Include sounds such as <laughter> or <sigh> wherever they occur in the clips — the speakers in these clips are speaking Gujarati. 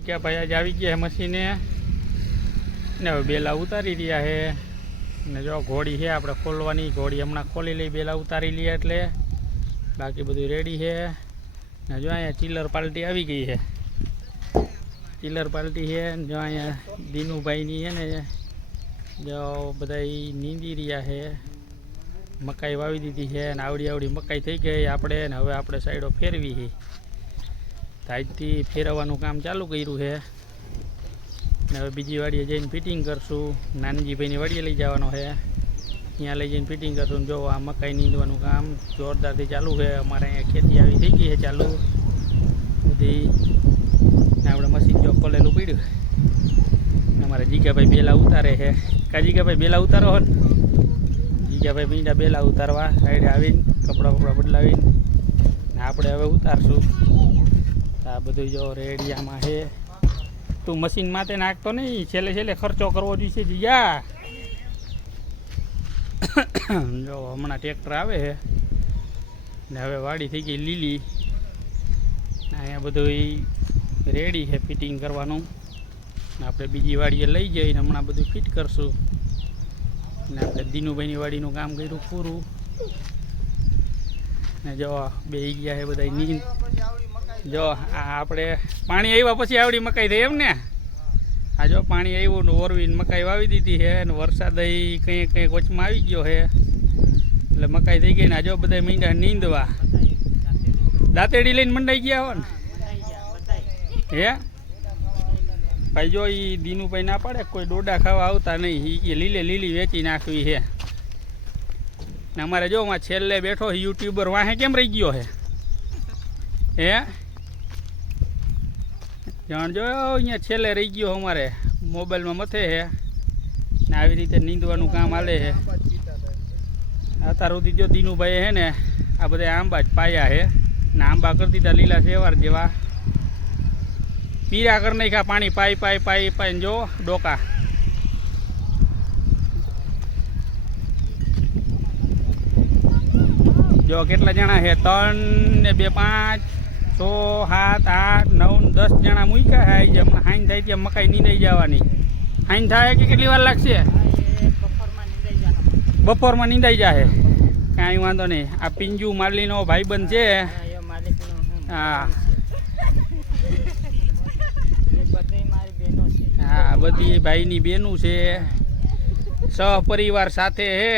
જીકા ભાઈ આજે આવી ગયા મશીને. ને હવે બેલા ઉતારી રહ્યા છે. ને જો ઘોડી છે આપણે ખોલવાની, ઘોડી હમણાં ખોલી લઈ બેલા ઉતારી લઈએ એટલે બાકી બધું રેડી છે. ને જો અહીંયા ચિલ્લર પાલટી આવી ગઈ છે. ચિલ્લર પાલટી છે ને જો અહીંયા દીનુભાઈની છે ને જો બધા નીંદી રહ્યા છે. મકાઈ વાવી દીધી છે અને આવડી આવડી મકાઈ થઈ ગઈ આપણે ને હવે આપણે સાઈડો ફેરવી છે. આજથી ફેરવવાનું કામ ચાલુ કર્યું છે. ને હવે બીજી વાડીએ જઈને ફિટિંગ કરશું. નાનજીભાઈની વાડીએ લઈ જવાનો છે. ત્યાં લઈ જઈને ફિટિંગ કરશું જો આ મકાઈ નીંદવાનું કામ જોરદારથી ચાલુ છે. અમારે અહીંયા ખેતી આવી થઈ ગઈ છે ચાલુ. બધી આપણે મશીન જો ખોલેલું પડ્યું. અમારે જીગાભાઈ બેલા ઉતારે છે. કા જીગાભાઈ બેલા ઉતારો હોત જીગાભાઈ મીંડા બેલા ઉતારવા. સાઈડે આવીને કપડાં બપડા બદલાવીને આપણે હવે ઉતારશું. આ બધું જો રેડિયામાં છે. તું મશીન માટે નાખતો નહીં, છેલ્લે છેલ્લે ખર્ચો કરવો જોઈશે જીયા <coughs> જો હમણાં ટ્રેક્ટર આવે છે, ને હવે વાડી થઈ ગઈ લીલી. અહીંયા બધું રેડી છે ફિટિંગ કરવાનું. આપણે બીજી વાડીએ લઈ જઈને હમણાં બધું ફિટ કરશું. ને આપણે દીનુભાઈની વાડીનું કામ કર્યું પૂરું. ને જો બે ગયા છે બધા નીંદ. જો, આ આપણે પાણી આવ્યા પછી આવડી મકાઈ થઈ એમ ને? આ જો પાણી આવ્યું ને ઓરવીને મકાઈ વાવી દીધી છે અને વરસાદ કંઈ કંઈક વચમાં આવી ગયો છે. એટલે મકાઈ થઈ ગઈ ને આ જો બધા મીંડા નીંદવા. દાંતેડી લઈને મંડાઈ ગયા હો ને? હે? ભાઈ જો એ દીનુભાઈ ના પાડે કોઈ ડોડા ખાવા આવતા નહીં એ લીલે લીલી વેચી નાખવી છે. અમારે જો છેલ્લે બેઠો યુટ્યુબર વાહે કેમ રહી ગયો છે? હે? જાણ જો અહીંયા છેલ્લે રહી ગયો અમારે. મોબાઈલમાં મથે છે ને આવી રીતે નીંદવાનું કામ હાલે છે અત્યાર સુધી જો દીનુભાઈ હે ને આ બધા આંબા જ પાયા છે ને આંબા કરી દીધા લીલા સેવાર જેવા. પીરા કરી નાખ્યા, પાણી પાઈ પાઈ પાઈ પાઈ જો ડોકા. જો કેટલા જણા છે ત્રણ ને બે પાંચ. છ સાત, આઠ, નવ, દસ જણા મૂક્યા છે. આજે હમણાં હાઈન થાય ત્યાં મકાઈ નીંદાઈ જવાની. હાઈન થાય કે કેટલી વાર લાગશે? બપોરમાં નીંદાઈ જાય કાંઈ વાંધો નહીં. આ પિંજુ મારલીનો ભાઈબંધ છે. હા. હા, બધી ભાઈની બેનું છે. સહપરિવાર સાથે હે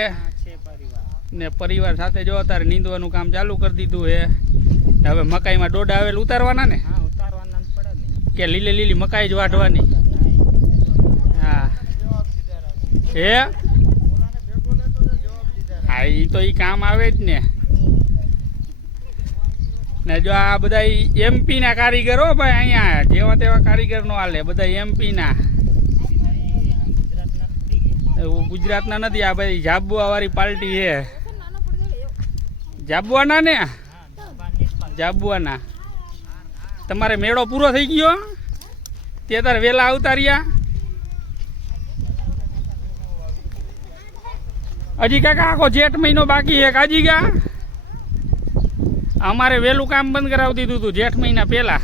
ને પરિવાર સાથે જો અત્યારે નીંદવાનું કામ ચાલુ કરી દીધું ને હવે મકાઈમાં દોડા આવેલ ઉતારવાના ને? કે લીલી લીલી મકાઈ જ વાઢવાની? હા. હે? હા એ તો એ કામ આવે જ ને. ને જો આ બધા એમપી ના કારીગરો ભાઈ અહીંયા જેવા તેવા કારીગર નો હાલે બધા એમપી ના એવું ગુજરાતના નથી આ ભાઈ જાબુઆ વાળી પાર્ટી છે. જાબુઆના ને? જાબુઆના. તમારે મેળો પૂરો થઈ ગયો? તે તારે વહેલા આવતા રહ્યા? હજી કાકા, આખો જેઠ મહિનો બાકી છે. કાજી ગયા અમારે વહેલું કામ બંધ કરાવી દીધું હતું જેઠ મહિના પહેલાં.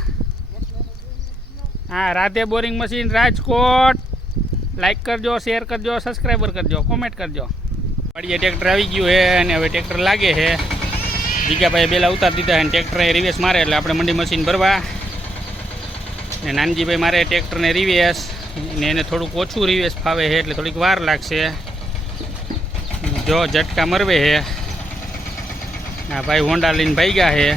હા રાતે બોરિંગ મશીન રાજકોટ. લાઈક કરજો શેર કરજો સબસ્ક્રાઈબર કરજો કોમેન્ટ કરજો. વાડીએ ટ્રેક્ટર આવી ગયું છે અને હવે ટ્રેક્ટર લાગે છે. જીગાભાઈ બેલા ઉતારી દીધા અને ટ્રેક્ટરે રિવેસ મારે એટલે આપણે મંડી મશીન ભરવા. ને નાનજીભાઈ મારે ટ્રેક્ટરને રિવેસ, ને એને થોડુંક ઓછું રિવેસ ફાવે છે એટલે થોડીક વાર લાગશે. જો ઝટકા મરવે છે. આ ભાઈ હોન્ડા લઈને ભાગ્યા છે.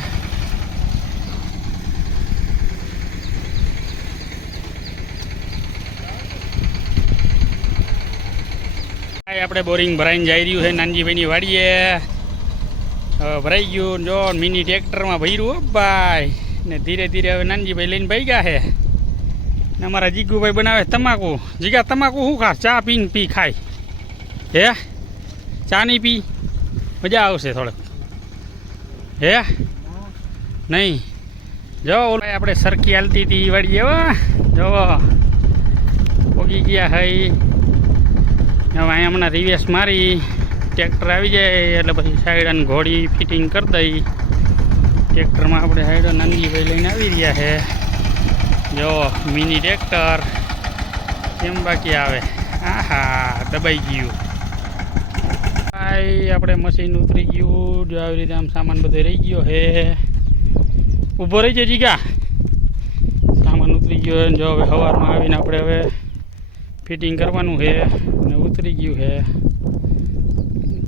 આપણે બોરિંગ ભરાઈને જઈ રહ્યું છે નાનજીભાઈની વાડીએ. ભરાઈ ગયું જો મિની ટ્રેક્ટરમાં ભર્યું, હો ભાઈ. ને ધીરે ધીરે હવે નાનજીભાઈ લઈને ભાગ્યા છે. ને અમારા જીગુભાઈ બનાવે તમાકુ. જીગા, તમાકુ શું ખા ચા પીને પી ખાય. હે? ચા નહીં પી? મજા આવશે થોડોક. હે? નહીં. જો, ઓલો આપણે સરખી હાલતી હતી વાળી એવા જો, પોગી ગયા હઈ. હવે અહીંયા હમણાં રિવેસ મારી. ટ્રેક્ટર આવી જાય એટલે પછી સાઈડ અને ઘોડી ફિટિંગ કરી દઈ. ટ્રેક્ટરમાં આપણે સાઈડ નંદીભાઈ લઈને આવી રહ્યા છે. જો, મિની ટ્રેક્ટર. કેમ બાકી આવે? આહા, દબાઈ ગયું. ભાઈ, આપણે મશીન ઉતરી ગયું. જો આવી રીતે આમ સામાન બધો રહી ગયો હે ઊભો રહી જાય જીગા સામાન ઉતરી ગયો જો હવે સવારમાં આવીને આપણે હવે ફિટિંગ કરવાનું છે ને ઉતરી ગયું છે.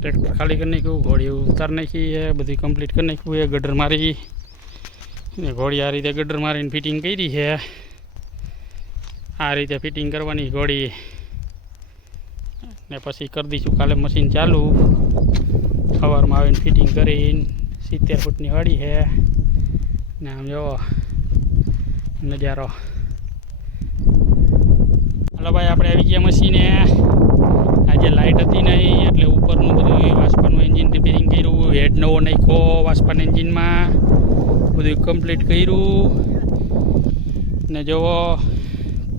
ટ્રેક્ટર ખાલી કરી નાખ્યું, ઘોડી ઉતાર નાખી છે, બધી કમ્પ્લીટ કરી નાખ્યું એ ગટર મારી. ઘોડી આ રીતે ગટર મારીને ફિટિંગ કરી છે. આ રીતે ફિટિંગ કરવાની ઘોડી. ને પછી કરી દઈશું, કાલે મશીન ચાલુ. સવારમાં આવીને ફિટિંગ કરીને સિત્તેર ફૂટની વાડી છે. ને આમ જો નજારો. હાલો ભાઈ, આપણે આવી ગયા મશીને. આજે લાઇટ હતી નહીં, એટલે ઉપરનું બધું વાસ્પાનું એન્જિન રિપેરિંગ કર્યું હેડ નવો નાખ્યો વાસ્પાન એન્જિનમાં બધું કમ્પ્લીટ કર્યું. ને જુઓ,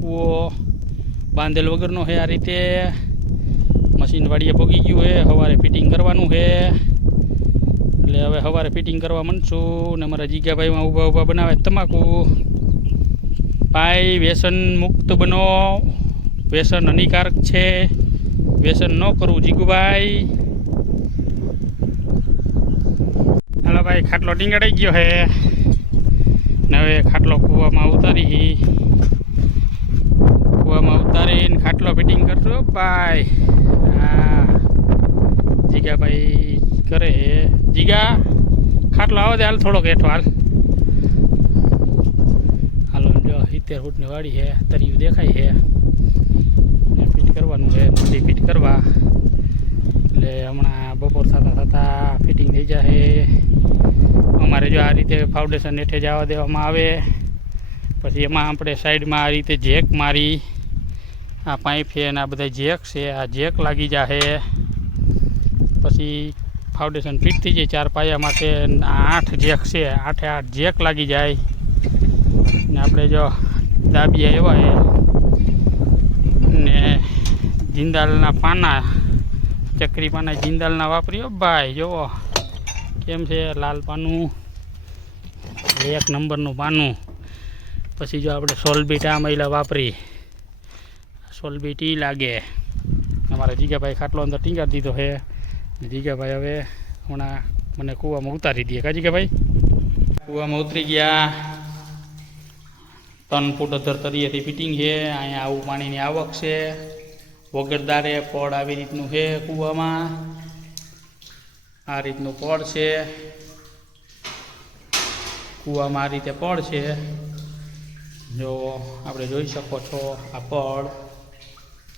કૂવો, બાંધેલ વગરનો છે આ રીતે. મશીન વાડીએ ભોગી ગયું છે સવારે ફિટિંગ કરવાનું છે. એટલે હવે સવારે ફિટિંગ કરવા માંડશું ને અમારા જીગાભાઈમાં ઊભા ઊભા બનાવે તમાકુ. ભાઈ, વ્યસન મુક્ત બનો. વ્યસન હાનિકારક છે. વ્યસન ન કરવું, જીગુભાઈ. હાલો ભાઈ, ખાટલો ટીંગાડાઈ ગયો હે. ને હવે ખાટલો કૂવામાં ઉતારી કૂવામાં ઉતારીને ખાટલો ફિટિંગ કરજો ભાઈ. હા. જીગાભાઈ કરે હે. જીગા, ખાટલો આવો દે, હાલ થોડોક હેઠો, હાલ. હાલો, જો, સિત્તેર ફૂટની વાડી છે તરિયું દેખાય છે કરવાનું છે, મોટી ફિટ કરવા. એટલે હમણાં બપોર થતાં થતાં ફિટિંગ થઈ જશે અમારે જો આ રીતે ફાઉન્ડેશન હેઠે જવા દેવામાં આવે. પછી એમાં આપણે સાઈડમાં આ રીતે જેક મારી. આ પાઇપ છે અને આ બધા જેક છે, આ જેક લાગી જશે પછી ફાઉન્ડેશન ફિટ થઈ જાય ચાર પાયા માટે આઠ જેક છે, આઠે આઠ જેક લાગી જાય. ને આપણે જો દાબિયા એવા ને જિંદાલના પાના, ચકરી પાના જિંદાલના વાપર્યો ભાઈ જુઓ કેમ છે લાલ પાનું? એક નંબરનું પાનું. પછી જો આપણે સોલબીટ મહિલા વાપરી. સોલબીટ લાગે. અમારા જીગાભાઈ ખાટલો અંદર ટીંગાડી દીધો છે. જીગાભાઈ હવે હમણાં મને કૂવામાં ઉતારી દે. કા જીગાભાઈ? કૂવામાં ઉતરી ગયા. ત્રણ ફૂટ અધર તરીએથી ફિટિંગ છે. અહીંયા આવું પાણીની આવક છે. વગરદારે પડ આવી રીતનું છે કૂવામાં. આ રીતનું પડ છે. કૂવામાં આ રીતે પડ છે. જો આપણે જોઈ શકો છો આ પડ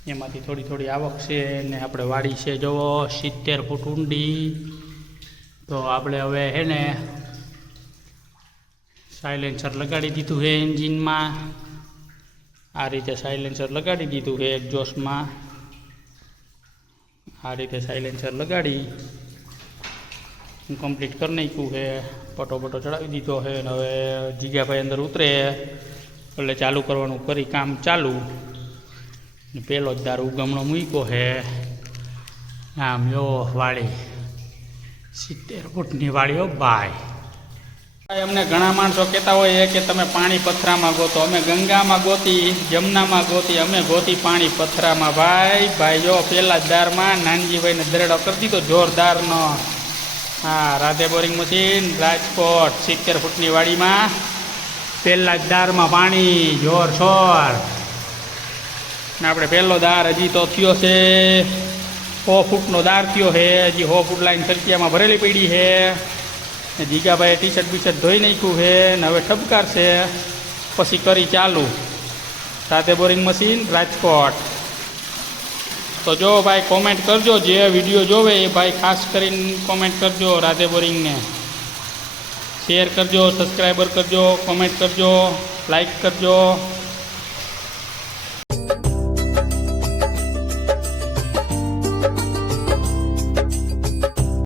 એમાંથી થોડી થોડી આવક છે ને આપણે વાડી છે જુઓ સિત્તેર ફૂટ ઊંડી. તો આપણે હવે હે ને સાયલેન્સર લગાડી દીધું છે એન્જિનમાં આ રીતે સાયલેન્સર લગાડી દીધું છે એક્ઝોસ્ટમાં આ રીતે સાયલેન્સર લગાડી. હું કમ્પ્લીટ કરી નાખ્યું છે. પટો પટો ચડાવી દીધો છે અને હવે જીગાભાઈ અંદર ઉતરે. એટલે ચાલુ કરવાનું કરી કામ ચાલુ. પેલો જ દારૂ ગમણો મૂક્યો છે. આમ જો વાળી સિત્તેર ફૂટની વાળીઓ ભાઈ. અમને ઘણા માણસો કહેતા હોય કે તમે પાણી પથરામાં ગોતો. અમે ગંગામાં ગોતી જમનામાં ગોતી, અમે ગોતી પાણી પથરામાં. ભાઈ ભાઈ, જો પહેલા જ દારમાં નાનજીભાઈને દરેડો કરી દીધો, જોરદારનો. હા, રાધે બોરિંગ મશીન, રાજકોટ, સિત્તેર ફૂટની વાડીમાં. પહેલા જ દારમાં પાણી, જોર છોર ને આપણે પહેલો દાર હજી તો થયો છે. સો ફૂટનો દાર થયો છે. હજી સો ફૂટ લાઈન સરકિયામાં ભરેલી પડી છે. ને જીગાભાઈએ ટી શર્ટ બી શર્ટ ધોઈ નાખ્યું છે ને હવે ઠપકાર છે. પછી કરી ચાલુ. સાથે બોરિંગ મશીન, રાજકોટ. તો જો ભાઈ કોમેન્ટ કરજો, જે વીડિયો જોવે એ ભાઈ ખાસ કરીને કોમેન્ટ કરજો રાધે બોરિંગને. શેર કરજો સબસ્ક્રાઈબર કરજો કોમેન્ટ કરજો લાઈક કરજો.